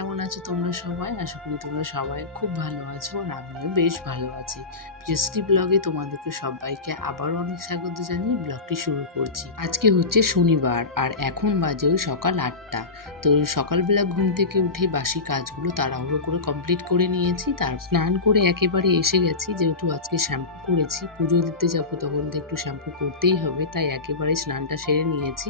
কেমন আছো তোমরা সবাই? আশা করি তোমরা সবাই খুব ভালো আছো আর আমিও বেশ ভালো আছি। পিএসটি ব্লগে তোমাদেরকে সবাইকে আবারও অনেক স্বাগত জানিয়ে ব্লগটি শুরু করছি। আজকে হচ্ছে শনিবার আর এখন বাজে ওই সকাল আটটা। তো সকালবেলা ঘুম থেকে উঠে বাসি কাজগুলো তাড়াহুড়ো করে কমপ্লিট করে নিয়েছি। তার স্নান করে একেবারে এসে গেছি। যেহেতু আজকে শ্যাম্পু করেছি, পুজো দিতে যাব তখন তো একটু শ্যাম্পু করতেই হবে, তাই একেবারে স্নানটা সেরে নিয়েছি।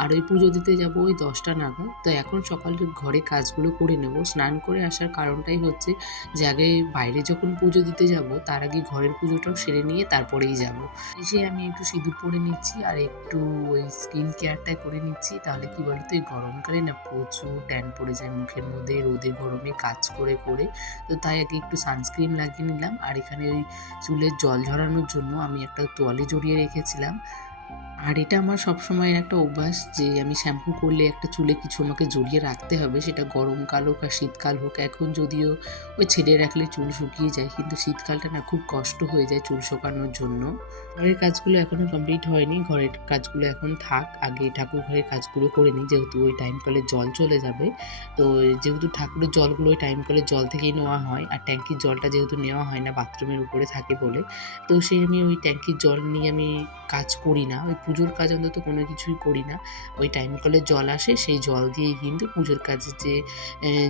আর ওই পুজো দিতে যাব ওই দশটা নাগাদ। তো এখন সকালে ঘরে কাজগুলো করে নেব, স্নান করে আসার কারণটাই হচ্ছে যে আগে বাইরে যখন পুজো দিতে যাব, তার আগে ঘরের পুজোটাও সেরে নিয়ে তারপরেই যাব। এসে আমি একটু সিঁদুর পরে নিচ্ছি আর একটু ওই স্কিন কেয়ারটা করে নিচ্ছি, তাহলে কি বলতো, এই গরমকালে না প্রচুর ট্যান পড়ে যায় মুখের মধ্যে, রোদে গরমে কাজ করে করে। তো তাই আগে একটু সানস্ক্রিন লাগিয়ে নিলাম আর এখানে ওই চুলের জল ঝরানোর জন্য আমি একটা তোয়ালে জড়িয়ে রেখেছিলাম। আর এটা আমার সবসময়ের একটা অভ্যাস যে আমি শ্যাম্পু করলে একটা চুলে কিছু আমাকে জড়িয়ে রাখতে হবে, সেটা গরমকাল হোক আর শীতকাল হোক। এখন যদিও ওই ছেড়ে রাখলে চুল শুকিয়ে যায়, কিন্তু শীতকালটা না খুব কষ্ট হয়ে যায় চুল শুকানোর জন্য। ঘরের কাজগুলো এখনও কমপ্লিট হয়নি, ঘরের কাজগুলো এখন থাক, আগে ঠাকুর ঘরের কাজগুলো করে নিই যেহেতু ওই টাইম কলে জল চলে যাবে, তো যেহেতু ঠাকুরের জলগুলো ওই টাইম কলে জল থেকেই নেওয়া হয়, আর ট্যাঙ্কির জলটা যেহেতু নেওয়া হয় না বাথরুমের উপরে থাকে বলে, তো সেই আমি ওই ট্যাঙ্কির জল নিয়ে আমি কাজ করি না, ওই পুজোর কাজ অন্তত কোনো কিছুই করি না, ওই টাইম কলে জল আসে, সেই জল দিয়েই কিন্তু পুজোর কাজে যে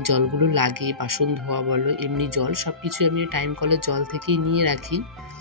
জলগুলো লাগে, বাসন, ধোয়া বলো, এমনি জল সব কিছু আমি টাইম কলের জল থেকেই নিয়ে রাখি,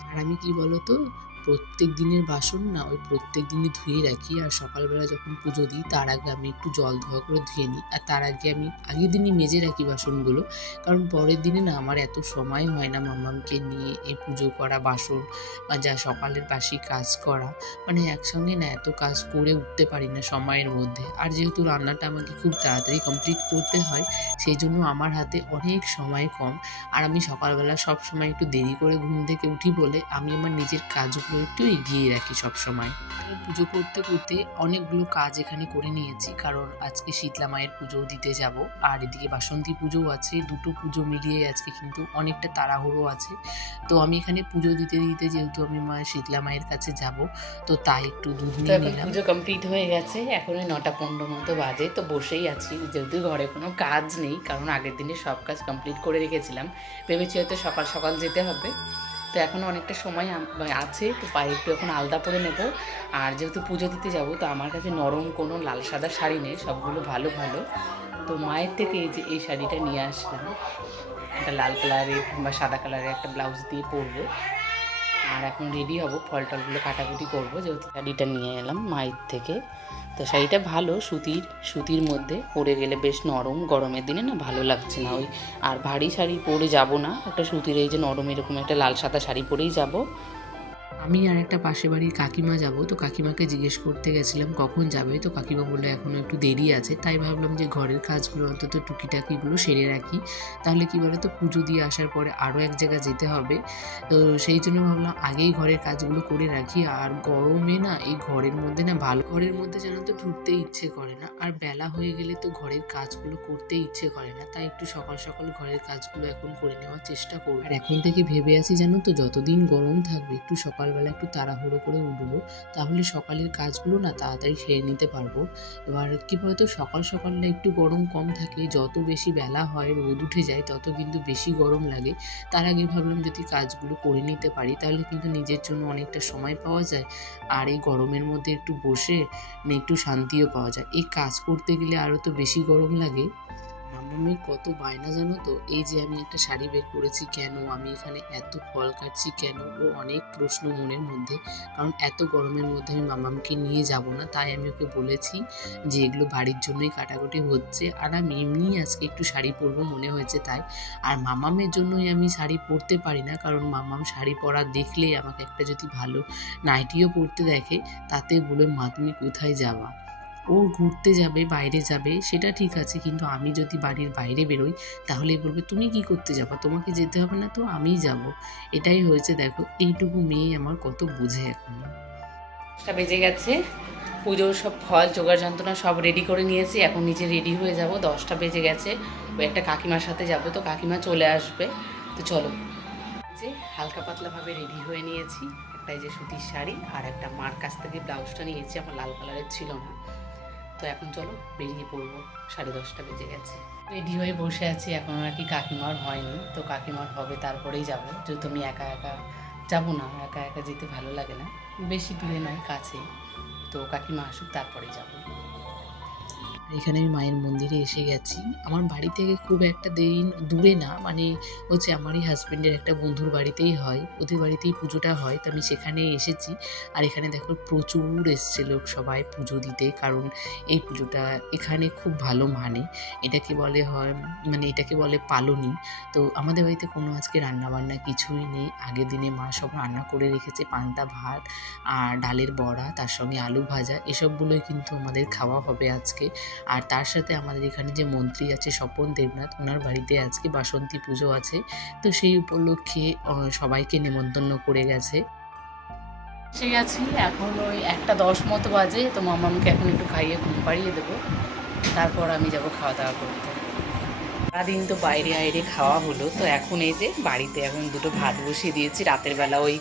আর আমি কি বলো তো প্রত্যেক দিনের বাসন না ওই প্রত্যেক দিনই ধুয়ে রাখি। আর সকালবেলা যখন পুজো দিই, তার আগে আমি একটু জল ধোয়া করে ধুয়ে নিই। আর তার আগে আমি আগের দিনই মেজে রাখি বাসনগুলো। কারণ পরের দিনে না আমার এত সময় হয় না মাম্মামকে নিয়ে এই পুজো করা, বাসন বা যা সকালের বাসি কাজ করা। মানে একসঙ্গে না এত কাজ করে উঠতে পারি না সময়ের মধ্যে। আর যেহেতু রান্নাটা আমাকে খুব তাড়াতাড়ি কমপ্লিট করতে হয়, সেই জন্য আমার হাতে অনেক সময় কম। আর আমি সকালবেলা সব সময় একটু দেরি করে ঘুম থেকে উঠি বলে আমি আমার নিজের কাজগুলো একটু এগিয়ে রাখি সব সময় পুজো করতে করতে অনেকগুলো কাজ এখানে করে নিয়েছি কারণ আজকে শীতলা মায়ের পুজোও দিতে যাব। আর এদিকে বাসন্তী পুজোও আছে দুটো পুজো মিলিয়ে আজকে কিন্তু অনেকটা তাড়াহুড়ো আছে। তো আমি এখানে পুজো দিতে দিতে যেহেতু আমি মা শীতলা মায়ের কাছে যাব তো তাই একটু দুধ নিয়ে নিলাম। পুজো কমপ্লিট হয়ে গেছে এখন ওই নটা পনেরো মতো বাজে তো বসেই আছি। যেহেতু ঘরে কোনো কাজ নেই কারণ আগের দিনে সব কাজ কমপ্লিট করে রেখেছিলাম। ভেবেছি হয়তো সকাল সকাল যেতে হবে। তো এখন অনেকটা সময় মানে আছে, তো পায়ে একটু এখন আলদা পরে নেব। আর যেহেতু পুজো দিতে যাব, তো আমার কাছে নরম কোনো লাল সাদা শাড়ি নেই, সবগুলো ভালো ভালো। তো মায়ের থেকে এই যে, এই শাড়িটা নিয়ে আসলাম। একটা লাল কালারের বা সাদা কালারের একটা ব্লাউজ দিয়ে পরবো। আর এখন রেডি হব, ফল টলগুলো কাটাকুটি করব, যেহেতু শাড়িটা নিয়ে এলাম মায়ের থেকে। তো শাড়িটা ভালো, সুতির সুতির মধ্যে পরে গেলে বেশ নরম, গরমের দিনে না ভালো লাগছে না। ওই আর ভারী শাড়ি পরে যাব না, একটা সুতির এই যে নরম এরকম একটা লাল সাদা শাড়ি পরেই যাব। আমি আর একটা পাশে বাড়ির কাকিমা যাব, তো কাকিমাকে জিজ্ঞেস করতে গেছিলাম, কখন যাবে? তো কাকিমা বলল এখনও একটু দেরি আছে। তাই ভাবলাম যে ঘরের কাজগুলো, অন্তত টুকিটাকিগুলো সেরে রাখি। তাহলে কী বলে তো পুজো দিয়ে আসার পরে আরও এক জায়গায় যেতে হবে। তো সেই জন্য ভাবলাম, আগেই ঘরের কাজগুলো করে রাখি। আর গরমে না, এই ঘরের মধ্যে না, ভালো ঘরের মধ্যে যেন তো ঢুকতে ইচ্ছে করে না। আর বেলা হয়ে গেলে তো ঘরের কাজগুলো করতে ইচ্ছে করে না। তাই একটু সকাল সকাল ঘরের কাজগুলো এখন করে নেওয়ার চেষ্টা করব। আর এখন থেকে ভেবে আছি জানো তো যতদিন গরম থাকবে, একটু সকালবেলা একটু তাড়াহুড়ো করে উঠবো, তাহলে সকালের কাজগুলো না তাড়াতাড়ি সেরে নিতে পারব। এবার কি বলতো, সকাল সকাল না একটু গরম কম থাকে যত বেশি বেলা হয়, রোদ উঠে যায়, তত কিন্তু বেশি গরম লাগে। তার আগে ভাবলাম যদি কাজগুলো করে নিতে পারি, তাহলে কিন্তু নিজের জন্য অনেকটা সময় পাওয়া যায়। আর এই গরমের মধ্যে একটু বসে একটু শান্তিও পাওয়া যায়। এই কাজ করতে গেলে আরও তো বেশি গরম লাগে। মামামের কত বায়না জানো তো? এই যে আমি একটা শাড়ি বের করেছি কেন? আমি এখানে এত ফল কাটছি কেন? ও অনেক প্রশ্ন মনের মধ্যে। কারণ এত গরমের মধ্যে আমি মামামকে নিয়ে যাব না। তাই আমি ওকে বলেছি যে এগুলো বাড়ির জন্যই কাটাকুটি হচ্ছে। আর আমি এমনিই আজকে একটু শাড়ি পরবো মনে হয়েছে তাই। আর মামামের জন্যই আমি শাড়ি পরতে পারি না। কারণ মামাম শাড়ি পরা দেখলেই আমাকে একটা যদি ভালো নাইটিও পরতে দেখে, তাতে বলে, মা, তুমি কোথায় যাওয়া ও ঘুরতে যাবে, বাইরে যাবে, সেটা ঠিক আছে। কিন্তু আমি যদি বাড়ির বাইরে বেরোই, তাহলে বলবে, তুমি কি করতে যাব? তোমাকে যেতে হবে না তো, আমিই যাব। এটাই হয়েছে, দেখো, এইটুকু মেয়ে আমার কত বোঝে এখন। টা বেজে গেছে পুজোর সব ফল, জোগাড় যন্ত্রণা সব রেডি করে নিয়েছি, এখন নিচে রেডি হয়ে যাব, দশটা বেজে গেছে, ওই একটা কাকিমার সাথে যাব, তো কাকিমা চলে আসবে, তো চলো। যে হালকা পাতলাভাবে রেডি হয়ে নিয়েছি একটা যে সুতির শাড়ি, আর একটা মার কাছ থেকে ব্লাউজটা নিয়েছি, আমার লাল কালারের ছিল না। তো এখন চলো বেরিয়ে পড়ব, সাড়ে দশটা বেজে গেছে। রেডি হয়ে বসে আছি, এখন আর কি কাকিমার হয়নি, তো কাকিমার হবে তারপরেই যাব, যেহেতু তুমি একা একা যাব না, একা একা যেতে ভালো লাগে না, বেশি দূরে নয়, কাছেই। তো কাকিমা আসুক, তারপরেই যাব। এখানে আমি মায়ের মন্দিরে এসে গেছি। আমার বাড়ি থেকে খুব একটা দিন দূরে না মানে হচ্ছে আমারই হাজব্যান্ডের একটা বন্ধুর বাড়িতেই হয়, ওদের বাড়িতেই পুজোটা হয়, তো আমি সেখানে এসেছি। আর এখানে দেখো প্রচুর এসছে লোক সবাই পুজো দিতে, কারণ এই পুজোটা এখানে খুব ভালো মানে। এটাকে বলে হয় মানে এটাকে বলে পালনি। তো আমাদের বাড়িতে কোনো আজকে রান্না বান্না কিছুই নেই। আগের দিনে মা সব রান্না করে রেখেছে, পান্তা, ভাত আর ডালের বড়া, তার সঙ্গে আলু ভাজা, এসবগুলোই কিন্তু আমাদের খাওয়া হবে আজকে। আর তার সাথে আমাদের এখানে যে মন্ত্রী আছে স্বপন দেবনাথ, ওনার বাড়িতে আজকে বাসন্তী পুজো আছে। তো সেই উপলক্ষে সবাইকে নেমন্তন্ন করে গেছে। এসে গেছি, এখন ওই একটা দশ মতো বাজে, তো মামামকে এখন একটু খাইয়ে ঘুম পাড়িয়ে দেবো। তারপর আমি যাব খাওয়া দাওয়া করতে। সারাদিন তো বাইরে বাইরে খাওয়া হলো, তো এখন এই যে বাড়িতে এখন দুটো ভাত বসিয়ে দিয়েছি। রাতের বেলা ওই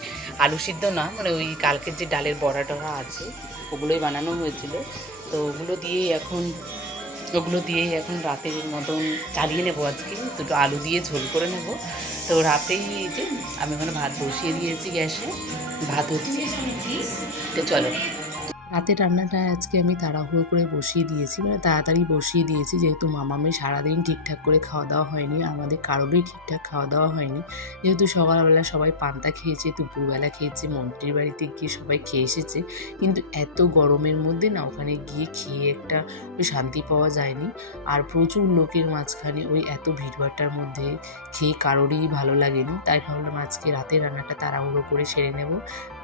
আলু সিদ্ধ না মানে ওই কালকের যে ডালের বড়া টড়া আছে, ওগুলোই বানানো হয়েছিল। তো ওগুলো দিয়েই এখন, ওগুলো দিয়েই এখন রাতের মতন চালিয়ে নেব আজকে। দুটো আলু দিয়ে ঝোল করে নেব। তো রাতেই যে আমি ওখানে ভাত বসিয়ে দিয়েছি গ্যাসে। ভাত হচ্ছে। তো চলো। রাতের রান্নাটা আজকে আমি তাড়াহুড়ো করে বসিয়ে দিয়েছি মানে তাড়াতাড়ি বসিয়ে দিয়েছি যেহেতু মামামের সারাদিন ঠিকঠাক করে খাওয়া দাওয়া হয়নি, আমাদের কারোরই ঠিকঠাক খাওয়া দাওয়া হয়নি। যেহেতু সকালবেলা সবাই পান্তা খেয়েছে, দুপুরবেলা খেয়েছে, মন্ত্রীর বাড়িতে গিয়ে সবাই খেয়ে এসেছে, কিন্তু এত গরমের মধ্যে না ওখানে গিয়ে খেয়ে একটা শান্তি পাওয়া যায়নি। আর প্রচুর লোকের মাঝখানে ওই এত ভিড়ভাট্টার মধ্যে খেয়ে কারোরই ভালো লাগেনি, তাই ভাবলাম আজকে রাতের রান্নাটা তাড়াহুড়ো করে সেরে নেব,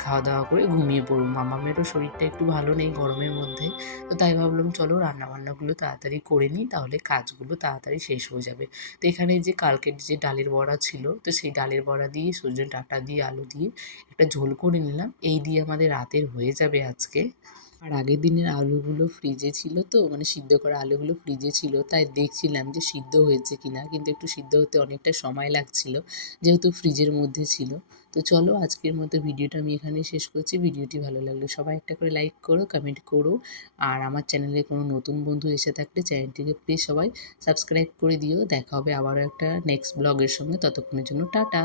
খাওয়া দাওয়া করে ঘুমিয়ে পড়ব মামামেরও শরীরটা একটু ভালো নেই গরমের মধ্যে। তো তাই ভাবলাম, চলো রান্নাবান্নাগুলো তাড়াতাড়ি করে নিই, তাহলে কাজগুলো তাড়াতাড়ি শেষ হয়ে যাবে। তো এখানে যে কালকের যে ডালের বড়া ছিল, তো সেই ডালের বড়া দিয়ে, সজনে ডাঁটা দিয়ে, আলু দিয়ে একটা ঝোল করে নিলাম। এই দিয়ে আমাদের রাতের হয়ে যাবে আজকে। আর আগের দিনের আলুগুলো ফ্রিজে ছিল তো মানে সিদ্ধ করা আলুগুলো ফ্রিজে ছিল, তাই দেখছিলাম যে সিদ্ধ হয়েছে কিনা, কিন্তু একটু সিদ্ধ হতে অনেকটা সময় লাগছিল, যেহেতু ফ্রিজের মধ্যে ছিল। তো চলো আজকের মতো ভিডিওটা আমি এখানে শেষ করছি, ভিডিওটি ভালো লাগলে সবাই একটা করে লাইক করো কমেন্ট করো, আর আমার চ্যানেলে কোনো নতুন বন্ধু এসে থাকলে চ্যানেলটিকে প্লিজ সবাই সাবস্ক্রাইব করে দিও, দেখা হবে আবারও একটা নেক্সট ব্লগের সঙ্গে, ততক্ষণের জন্য টাটা!